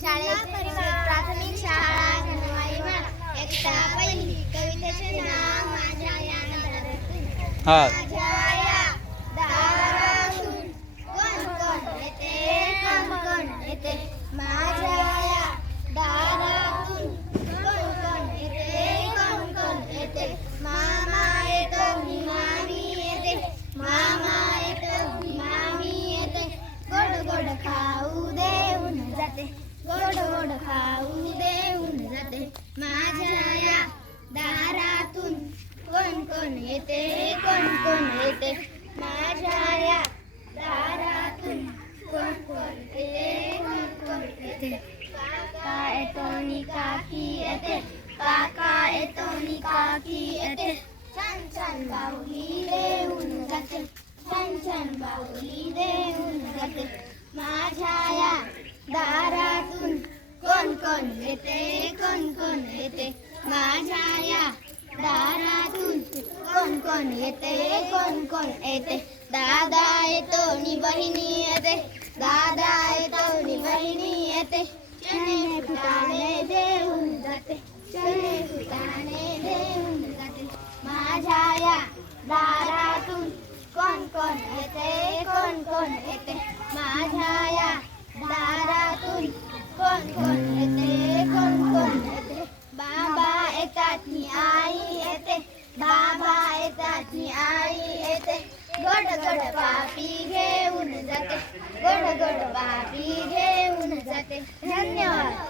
शाळेची प्राथमिक शाळा घनवाईमा एकटा पहिली कवितेचे नाव माझ्या या दारातून. माझ्या या दारातून कोण कोण येते, कोण कोण येते. माझ्या या दारातून कोण कोण येते, कोण कोण येते. मामा येतो ही मामी येते, मामा येतो ही मामी येते. गोड गोड खाऊ देऊन जाते, गोड गोड खाऊ देऊन जाते. माझ्या या दारातून कोण कोण येते, कोण कोण येते. माझ्या या दारातून कोण कोण येते, कोण कोण येते. काका येतो नि काकी येते, काका येतो नि काकी येते. छान छान बाहुली देऊन जाते, छान छान बाहुली देऊन जाते. माझ्या या दारातून कोण कोण येते, कोण कोण येते. माझ्या या दारातून कोण कोण येते, कोण कोण येते. दादा येतो नि बहिणी येते, दादा येतो नि बहिणी येते. चणे फुटाणे देऊन जाते, चणे फुटाणे देऊन जाते. माझ्या या दारातून कोण कोण येते, कोण कोण येते. माझ्या या दारातून कोण कोण येते, कोण कोण येते. बाबा येतात नि आई येते, बाबा येतात नि आई येते. गोड गोड पापी घेऊन जाते, गोड गोड पापी घेऊन जाते. धन्यवाद.